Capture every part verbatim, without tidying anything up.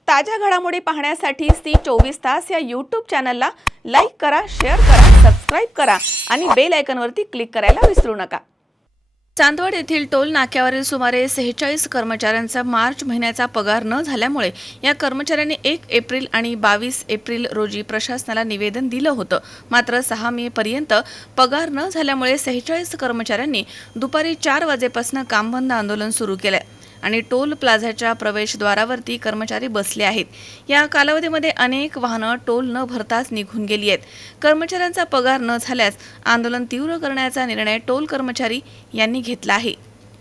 ताज्या घडामोडी पाहण्यासाठी सी चोवीस तास या यूट्यूब चॅनलला लाईक करा, शेअर करा, सबस्क्राईब करा आणि बेल आयकॉनवरती क्लिक करायला विसरू नका। चांदवड येथील टोल नाक्यावरील सुमारे सेहेचाळीस कर्मचाऱ्यांचा मार्च महिन्याचा पगार न झाल्यामुळे या कर्मचाऱ्यांनी एक एप्रिल आणि बावीस एप्रिल रोजी प्रशासनाला निवेदन दिलं होतं। मात्र सहा मे पर्यंत पगार न झाल्यामुळे सेहेचाळीस कर्मचाऱ्यांनी दुपारी चार वाजेपासून कामबंद आंदोलन सुरू केलंय आणि टोल प्लाझाच्या प्रवेशद्वारावरती कर्मचारी बसले आहेत। या कालावधीमध्ये अनेक वाहनं टोल न भरताच निघून गेली आहेत। कर्मचाऱ्यांचा पगार न झाल्यास आंदोलन तीव्र करण्याचा निर्णय टोल कर्मचारी यांनी घेतला आहे।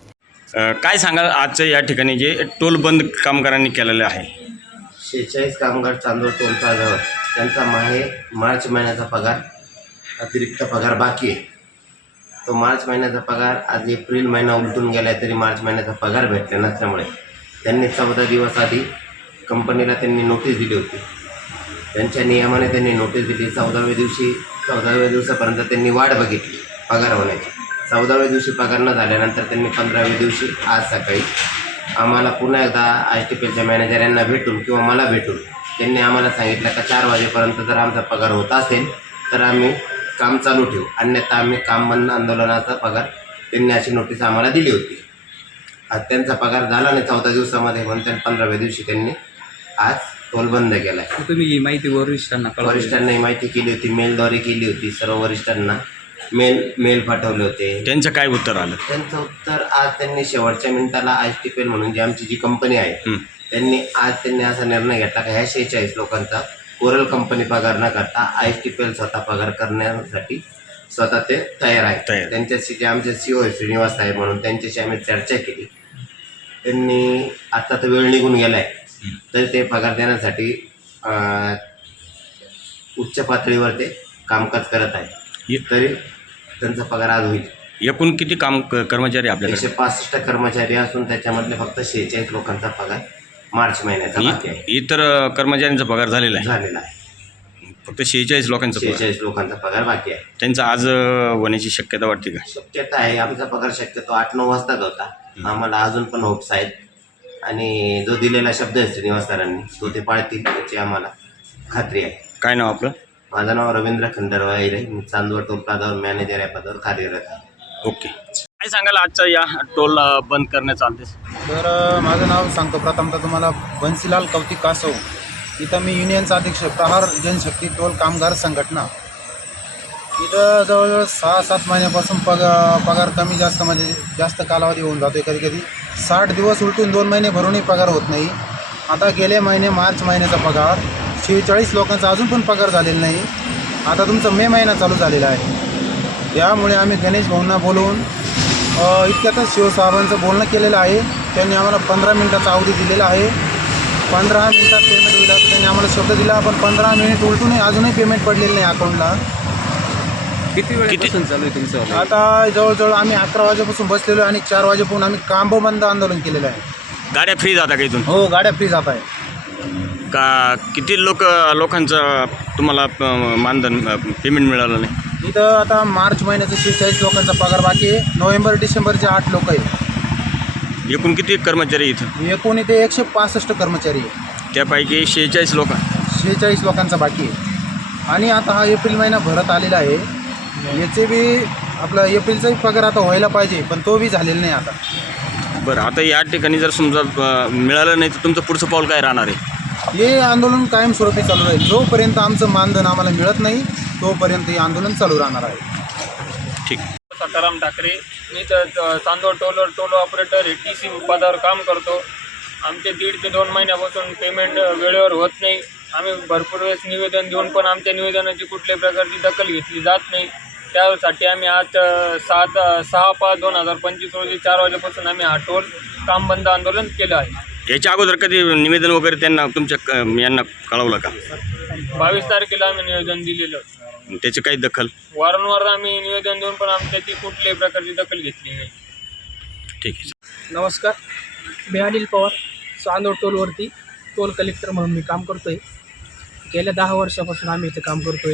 काय सांगाल आजच्या या ठिकाणी जे टोल बंद कामगारांनी केलेले आहे? शेहेचाळीस कामगार चांदवड टोल प्लाझावर त्यांचा माहे मार्च महिन्याचा पगार अतिरिक्त पगार बाकी आहे। तो मार्च महिन्याचा पगार आज एप्रिल महिना उलटून गेला तरी मार्च महिन्याचा पगार भेटला नसल्यामुळे त्यांनी चौदा दिवस आधी कंपनीला त्यांनी नोटीस दिली होती। त्यांच्या नियमाने त्यांनी नोटीस दिली। चौदाव्या दिवशी चौदाव्या दिवसापर्यंत त्यांनी वाट बघितली पगार होण्याची। चौदाव्या दिवशी पगार न झाल्यानंतर त्यांनी पंधराव्या दिवशी आज सकाळी आम्हाला पुन्हा एकदा आय टी पी एलच्या मॅनेजर यांना भेटून किंवा मला भेटून त्यांनी आम्हाला सांगितलं का चार वाजेपर्यंत जर आमचा पगार होत असेल तर आम्ही काम चालू ठेवू, अन्यथा आम्ही काम बंद आंदोलनाचा पगार त्यांनी अशी नोटीस आम्हाला दिली होती। आज त्यांचा पगार झाला नाही चौदा दिवसामध्ये, म्हणून त्यांनी पंधराव्या दिवशी त्यांनी आज टोल बंद केला आहे। तुम्ही ही माहिती वरिष्ठांना वरिष्ठांना ही माहिती केली होती, मेलद्वारे केली होती। सर्व वरिष्ठांना मेल मेल पाठवले होते। त्यांचं काय उत्तर आलं? त्यांचं उत्तर आज त्यांनी शेवटच्या मिनिटाला आय टी पी एल म्हणून जी आमची जी कंपनी आहे त्यांनी आज त्यांनी असा निर्णय घेतला की ह्या शेहेचाळीस लोकांचा कोरल कंपनी पगार न करता आय टी पी एल स्वतः पगार करण्यासाठी स्वतः ते तयार आहे। त्यांच्याशी जे आमचे सी ओ श्रीनिवास साहेब म्हणून त्यांच्याशी आम्ही चर्चा केली। त्यांनी आत्ता तर वेळ निघून गेला आहे तर ते पगार देण्यासाठी उच्च पातळीवर ते कामकाज करत आहे। तरी त्यांचा पगार आज होईल। एकूण किती काम कर्मचारी आपल्याकडे? एकशे पासष्ट कर्मचारी असून त्याच्यामधले फक्त शेहेचाळीस लोकांचा पगार मार्च महिन्याचा बाकी आहे। इतर कर्मचाऱ्यांचा पगार झालेला आहे झालेला आहे। फक्त शेहेचाळीस लोकांचा शेहेचाळीस लोकांचा पगार बाकी आहे। त्यांचा आज होण्याची शक्यता वाटते का? शक्यता आहे। आमचा पगार शक्यतो आठ नऊ वाजताच होता। आम्हाला अजून पण होप्स आहेत आणि जो दिलेला शब्द आहे श्रीनिवास सरांनी तो ते पाळतील याची आम्हाला खात्री आहे। काय नाव आपलं? माझं नाव रवींद्र खंडरवा आहे। मी चांदवड टोल प्लाझावर मॅनेजर या पदावर कार्यरत आहे। ओके, काय सांगाल आजचा या टोल बंद करण्याचा आदेश? तर माझं नाव सांगतो प्रथमतः तुम्हाला बन्सीलाल कौतिक कासव। इथं मी युनियनचा अध्यक्ष प्रहार जनशक्ती टोल कामगार संघटना। इथं जवळजवळ सहा सात महिन्यापासून पगार पगार कमी जास्त म्हणजे जास्त कालावधी होऊन जातो। कधी कधी साठ दिवस उलटून दोन महिने भरूनही पगार होत नाही। आता गेले महिने मार्च महिन्याचा पगार शेहेचाळीस लोकांचा अजून पण पगार झालेला नाही। आता तुमचा मे महिना चालू झालेला आहे। यामुळे आम्ही गणेश भाऊंना बोलवून इतक्यातच शिवसाहेबांचं बोलणं केलेलं आहे। त्यांनी आम्हाला पंधरा मिनिटाचा अवधी दिलेला आहे। पंधरा मिनिटात पेमेंट होईल असं त्यांनी आम्हाला शब्द दिला, पण पंधरा मिनिट उलटूनही अजूनही पेमेंट पडलेलं नाही अकाउंटला। किती वेळापासून चालू आहे तुमचं? आता जवळजवळ आम्ही अकरा वाजेपासून बसलेलो आहे आणि चार वाजेपासून आम्ही कामबंद आंदोलन केलेलं आहे। गाड्या फ्री जाता का इथून? हो, गाड्या फ्री जात आहे। का किती लोक लोकांचं तुम्हाला मानधन पेमेंट मिळालं नाही? इथं आता मार्च महिन्याचं शेहेचाळीस लोकांचा पगार बाकी आहे। नोव्हेंबर डिसेंबरचे आठ लोक आहेत। एकूण किती कर्मचारी इथं? एकूण इथे एकशे पासष्ट कर्मचारी आहे। त्यापैकी शेहेचाळीस लोक शेहेचाळीस लोकांचा बाकी आहे। आणि आता हा एप्रिल महिना भरत आलेला आहे। याचे बी आपला एप्रिलचाही पगार आता व्हायला पाहिजे, पण तो बी झालेला नाही आता। बरं, आता या ठिकाणी जर समजा मिळालं नाही तर तुमचं पुढचं पाऊल काय राहणार आहे? हे आंदोलन कायमस्वरूपी चालू राहील। जोपर्यंत आमचं मानधन आम्हाला मिळत नाही तोपर्यंत हे आंदोलन चालू राहणार आहे। ठीक। सकाराम ठाकरे, मी तर चांदवड टोलवर टोल ऑपरेटर हे टी सी पदावर काम करतो। आमचे दीड ते दोन महिन्यापासून पेमेंट वेळेवर होत नाही। आम्ही भरपूर वेळेस निवेदन देऊन पण आमच्या निवेदनाची कुठल्याही प्रकारची दखल घेतली जात नाही। त्यासाठी आम्ही आज सात सहा पाच दोन हजार पंचवीस रोजी चार वाजेपासून आम्ही हा टोल काम बंद आंदोलन केलं आहे। याच्या अगोदर कधी निवेदन वगैरे त्यांना तुमच्या यांना कळवलं का? बावीस तारखेला आम्ही निवेदन दिलेलं होतं। त्याची काही दखल? वारंवार आम्ही निवेदन देऊन पण आमच्याची कुठल्याही प्रकारची दखल घेतली नाही। ठीक आहे। नमस्कार, मी अनिल पवार, चांदवड टोलवरती टोल कलेक्टर म्हणून मी काम करतो आहे। गेल्या दहा वर्षापासून आम्ही इथे काम करतो आहे।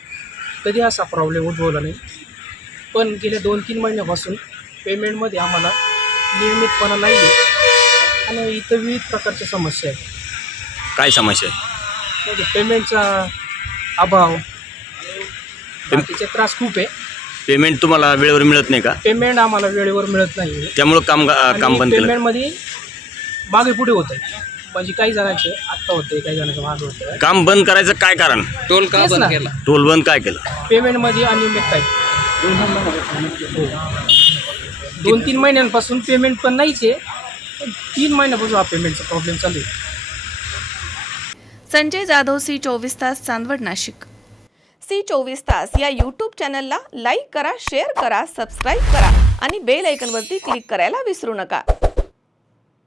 कधी असा प्रॉब्लेम उद्भवला नाही, पण गेल्या दोन तीन महिन्यापासून पेमेंटमध्ये आम्हाला नियमितपणा नाही आहे आणि इतर विविध प्रकारच्या समस्या आहेत। काय समस्या आहे? म्हणजे पेमेंटचा अभाव, बाकीचे त्रास खूप आहे. पेमेंट तुम्हाला वेळेवर मिळत नाही का? पेमेंट आम्हाला वेळेवर मिळत नाही त्यामुळं काम काम बंद केलं. पेमेंटमध्ये मागे पुढे होत आहे. म्हणजे काही जणांचे आत्ता होते, काही जणांचं मागे होतं. काम बंद करायचं काय कारण? टोल का तेच बंद ना. केला? टोल बंद काय केलं? पेमेंटमध्ये अनियमितता आहे. दोन तीन महिन्यांपासून पेमेंट पण नाहीच आहे. पण तीन महिन्यापासून हा पेमेंटचा प्रॉब्लेम चालू आहे. संजय जाधव, सी चोवीस तास, चांदवड, नाशिक. सी चोवीस तास या यूट्यूब चॅनलला लाईक करा, शेअर करा, सबस्क्राईब करा आणि बेल आयकॉनवरती क्लिक करायला विसरू नका.